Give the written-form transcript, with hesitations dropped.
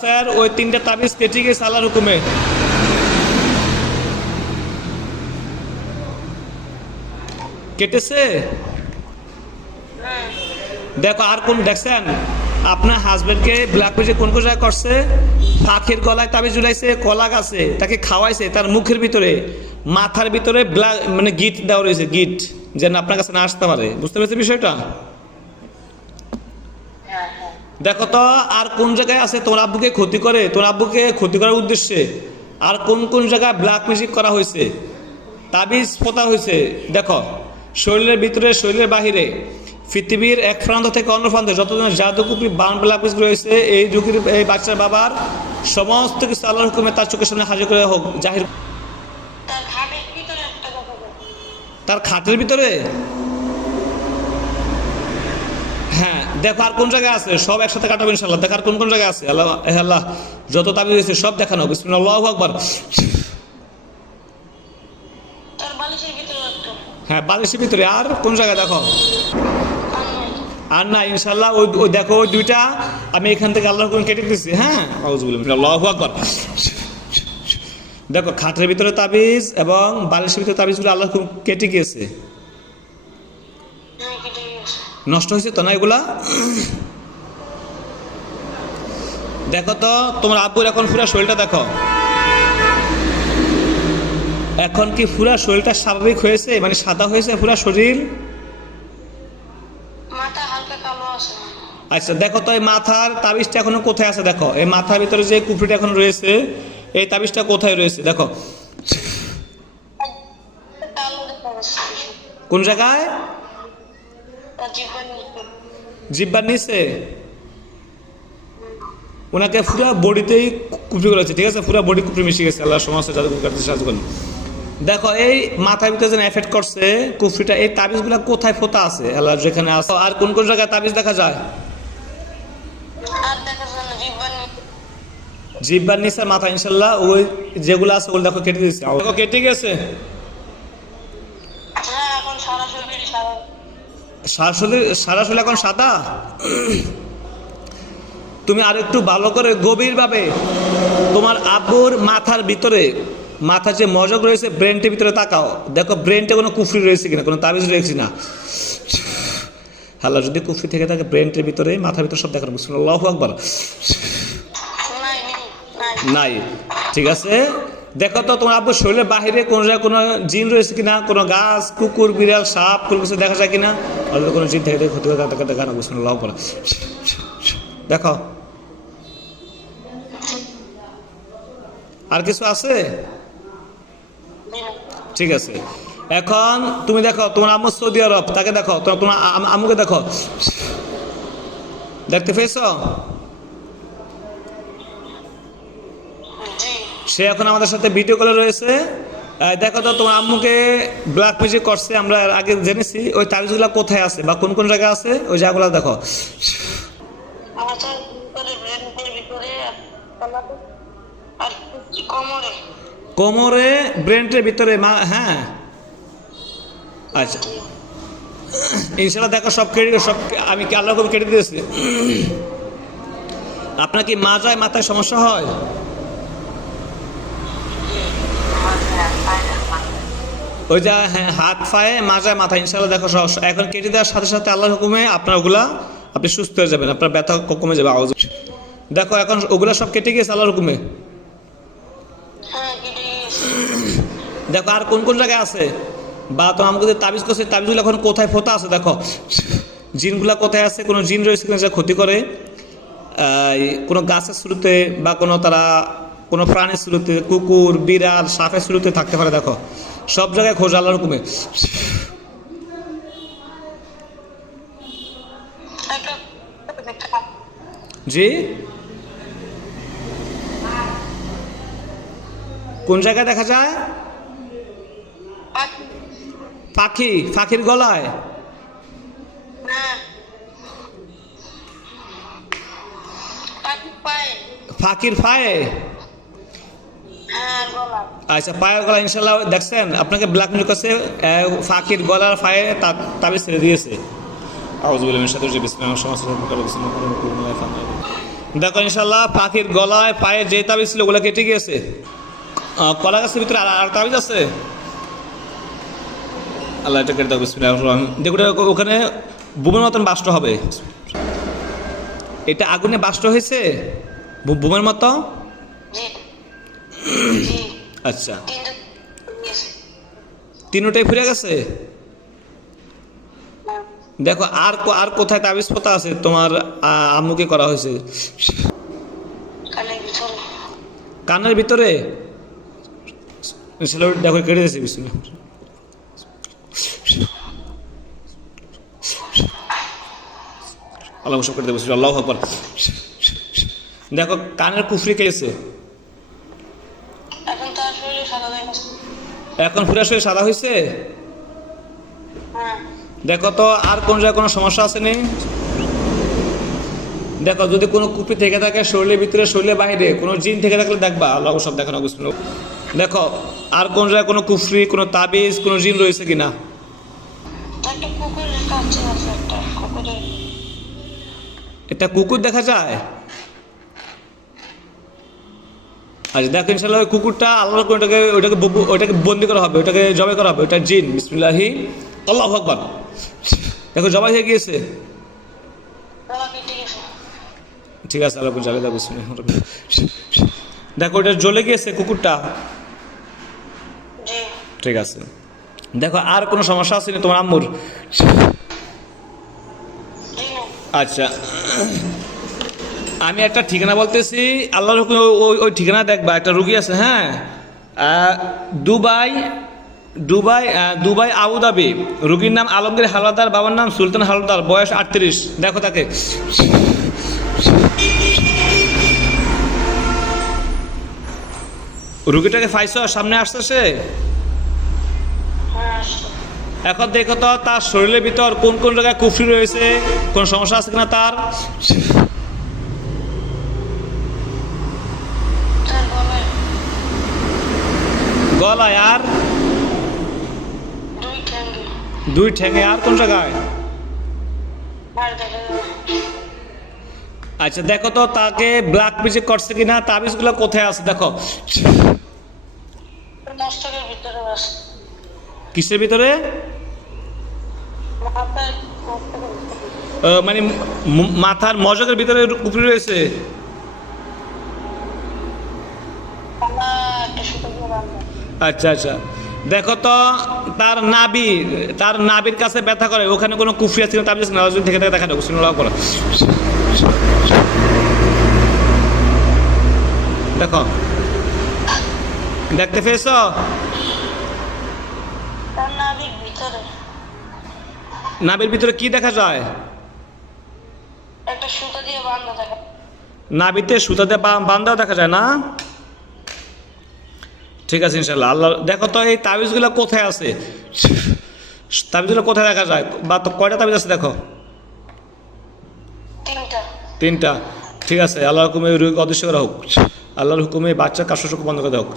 Sir ওই তিনটা তাবিজ কেটে গেছে আল্লাহর হুকুমে। কেটেছে দেখো। আর কোন দেখছেন আপনার হাজবেন্ডকে ব্ল্যাক পেজে কোন কোন জায়গায় করছে? পাখির গলায় তাবিজ ঝুলাইছে, কলা গাছে তাকে খাওয়াইছে, তার মুখের ভিতরে মাথার ভিতরে ব্ল্যাক মানে গিট দেওয়া রয়েছে, গিট যেন আপনার কাছে না আসতে পারে। বুঝতে পেরেছি বিষয়টা? দেখো তো আর কোন জায়গায় আছে তোমার আব্বুকে ক্ষতি করে, তোমার আব্বুকে ক্ষতি করার উদ্দেশ্যে আর কোন কোন জায়গায় ব্ল্যাক ম্যাজিক করা হয়েছে, তাবিজ পোতা হয়েছে। দেখো শরীরের ভিতরে, শরীরের বাহিরে, পৃথিবীর এক প্রান্ত থেকে অন্য প্রান্তে যতজন জাদুকুপি বান ব্ল্যাক ম্যাজিক রয়েছে, এই যুগের এই বাচ্চার বাবার সমস্ত কিছু আল্লাহর হুকুমে তার চোখের সামনে হাজির করে হোক, জাহির। তার খাটের ভিতরে? হ্যাঁ দেখো আর কোন জায়গায় আছে, সব একসাথে কাটাবো ইনশাআল্লাহ। দেখার কোন কোন জায়গায় আছে। আল্লাহ আল্লাহ যত তাবিজ হয়েছে সব দেখানো। বিসমিল্লাহ, আল্লাহু আকবার। হ্যাঁ বালিশের ভিতরে। আর কোন জায়গায় দেখো? আর না ইনশাআল্লাহ ওই দেখো ওই দুইটা আমি এখান থেকে আল্লাহর হুকুমে কেটে দিচ্ছি। হ্যাঁ আল্লাহু আকবার। দেখো খাটের ভিতরে তাবিজ এবং বালিশের ভিতরে তাবিজগুলো আল্লাহর হুকুম কেটে গিয়েছে। নষ্ট হয়েছে তো না এগুলা? দেখো তো তোমার আব্বুর এখন পুরা শরীরটা দেখো, এখন কি পুরা শরীরটা স্বাভাবিক হয়েছে, মানে সাদা হয়েছে পুরা শরীর? আচ্ছা দেখো তো এই মাথার তাবিজটা এখনো কোথায় আছে? দেখো এই মাথার ভিতরে যে কুফরিটা এখন রয়েছে, এই তাবিজটা কোথায় রয়েছে? দেখো কোন জায়গায়? জিহ্বার নিচে। ওনাকে পুরা বডিতেই কুফরি করেছে, ঠিক আছে? পুরা বডি কুফরি মিশে গেছে। আল্লাহ সমস্ত জাদু করতে সাহায্য করেন। দেখো এই মাথার ভিতরে যেন এফেক্ট করছে কুফরিটা, এই তাবিজগুলো কোথায় ফোতা আছে আল্লাহ যেখানে আছে? আর কোন কোন জায়গায় তাবিজ দেখা যায়? জিহ্বার নিচে, মাথা। ইনশাআল্লাহ ওই যেগুলো আছে ওগুলো দেখো কেটে দিয়েছে। দেখো কেটে গেছে। সারা শরীর এখন সাদা। তুমি আর একটু ভালো করে গভীরভাবে তোমার আব্বুর মাথার ভিতরে, মাথার যে মজক রয়েছে ব্রেনটির ভিতরে তাকাও। দেখো ব্রেনটা কোনো কুফরি রয়েছে কিনা, কোনো তাবিজ রয়েছে না। আল্লাহ যদি কুফরি থেকে থাকে ব্রেনটির ভিতরে, মাথার ভিতরে সব দেখানো। আল্লাহু আকবার। নাই, ঠিক আছে। দেখো তো তোমার আব্বুর শরীরের বাহিরে কোন জায়গায় কোনো জিন রয়েছে কিনা, কোনো গাছ, কুকুর, বিড়াল, সাপ, কোনো কিছু দেখা যায় কিনা? আর যদি কোনো জিন থেকে ক্ষতি করে তাকে দেখানো। আল্লাহু আকবার। দেখো আর কিছু আছে? ঠিক আছে। এখন তুমি দেখো তোমার আম্মু সৌদি আরব, তাকে দেখো, তোমার আম্মুকে দেখো, দেখতে পেয়েছ? সে এখন আমাদের সাথে ভিডিও কলে রয়েছে। দেখো তো তোমার আম্মুকে ব্ল্যাক ম্যাজিক করছে, আমরা আগে জেনেছি। ওই তাবিজগুলো কোথায় আছে বা কোন কোন জায়গায় আছে ওই জায়গাগুলো দেখো। কোমরে, ব্রেনের ভিতরে। হ্যাঁ আচ্ছা ইনশাআল্লাহ দেখো সব কেটে, সব আমি আল্লাহ কেটে দিয়েছি। আপনার কি মাজায় মাথায় সমস্যা হয়? ওই যা হ্যাঁ হাত পায়ে মাজায় মাথা ইনশাআল্লাহ দেখো এখন কেটে দেওয়ার সাথে সাথে আল্লাহর হুকুমে আপনার ওগুলা আপনি সুস্থ হয়ে যাবেন, আপনার ব্যথা কমে যাবে। দেখো এখন ওগুলা সব কেটে গিয়েছে আল্লাহর হুকুমে। দেখো আর কোন কোন জায়গায় আছে বা তো আমাকে তাবিজ করছে, তাবিজগুলো এখন কোথায় ফোতা আছে? দেখো জিনগুলা কোথায় আছে, কোনো জিন রয়েছে কিনা যা ক্ষতি করে, কোনো গাছের শুরুতে বা কোনো তারা কোনো প্রাণীর শুরুতে, কুকুর, বিড়াল, সাপের শুরুতে থাকতে পারে। দেখো সব জায়গায় খোঁজ আল্লাহর হুকুমে। জি কোন জায়গায় দেখা যায়? পাখি, পাখির গলায়? পাখির পায়ে? আচ্ছা পায়ের গলা ইনশাআল্লাহ দেখছেন আপনাকে ব্ল্যাক ম্যাজিক করছে, পাখির গলার পায়ে তাবিজ ছেড়ে দিয়েছে। আউযু বিল্লাহি মিনাশ শাইতানির রাজিম। বিসমিল্লাহির রহমানির রহিম। দেখো ইনশাল্লাহ পাখির গলায় পায়ে যে তাবিজ ছিল ওগুলো কেটে গিয়েছে। কলা গাছের ভিতরে আর তাবিজ আছে। আল্লাহ এটা কেটে দাও, বিসমিল্লাহির রহমানির রহিম। দেখো এটা ওখানে বোমের মতন বাষ্ট হবে। এটা আগুনে বাষ্ট হয়েছে বোমের মতো। আচ্ছা, তিনটাই ফিরে গেছে। দেখো আর কোথায় তাবিজ পোতা আছে তোমার আম্মুকে করা হয়েছে? কানের ভিতরে। দেখো কেটে দিয়েছে। বিসমিল্লাহ। আল্লাহ সব কেটে দেবো। আল্লাহু আকবার। দেখো কানের কুফরি খেয়েছে। এখন পুরো শরীর সাদা হয়েছে। দেখো তো আর কোন জায়গায় কোনো সমস্যা আছে নেই? দেখো যদি কোনো কুপি থেকে থাকে শরীরের ভিতরে, শরীরের বাইরে কোনো জিন থেকে থাকলে দেখবা। আল্লাহ সব দেখানো। দেখো আর কোন জায়গায় কোনো কুফরি, কোনো তাবিজ, কোনো জিন রয়েছে কিনা? এটা কুকুর দেখা যায়। আচ্ছা দেখো ইনশাআল্লাহ ওই কুকুরটা আল্লাহ ওটাকে বন্দি করা হবে, ওটাকে জবাই করা হবে। ওটা জিন। বিসমিল্লাহি আল্লাহু আকবার। দেখো জবাই হয়ে গিয়েছে। ঠিক আছে, আল্লাহ জ্বালিয়ে দাও। বিসমিল্লাহ। দেখো ওটা জ্বলে গিয়েছে কুকুরটা। ঠিক আছে। দেখো আর কোনো সমস্যা আছে না তোমার আম্মুর? আচ্ছা, আমি একটা ঠিকানা বলতেছি, আল্লাহর হুকুমে ওই ঠিকানা দেখবা। একটা রুগী আছে, হ্যাঁ, দুবাই আবুধাবি। রুগীর নাম আলমগীর হালদার, বাবার নাম সুলতান হালদার, বয়স 38। দেখো তাকে। রুগীটাকে ফাইস সামনে আসছে সে। এখন দেখো তো তার শরীরের ভিতর কোন কোন জায়গায় কুফরি রয়েছে, কোন সমস্যা আছে কিনা তার। গলায় আর দুই ঠ্যাঙে আর কোন জায়গায়? আচ্ছা দেখো তো তাকে ব্ল্যাক ম্যাজিক করছে কিনা, তাবিজগুলো কোথায় আছে দেখো। কিসের ভিতরে? মানে মাথার মজকের ভিতরে কুফরি রয়েছে। আচ্ছা আচ্ছা, দেখো তো তার নাবির কাছে ব্যথা করে, ওখানে কোনো কুফরি আছে কিনা তাবিজ থেকে দেখা যাবে। দেখো, দেখতে পেয়েছ? নাবির ভিতরে কি দেখা যায়? নাবিতে সুতা দিয়ে বান্ধাও দেখা যায় না? ঠিক আছে ইনশাল্লাহ। আল্লাহ দেখো তো এই তাবিজগুলো কোথায় আছে, তাবিজগুলো কোথায় দেখা যায়, বা তো কয়টা তাবিজ আছে দেখো? তিনটা। ঠিক আছে, আল্লাহর হুকুমে অদৃশ্য করা হোক। আল্লাহর হুকুমে বাচ্চা কাশো বন্ধ করে হোক।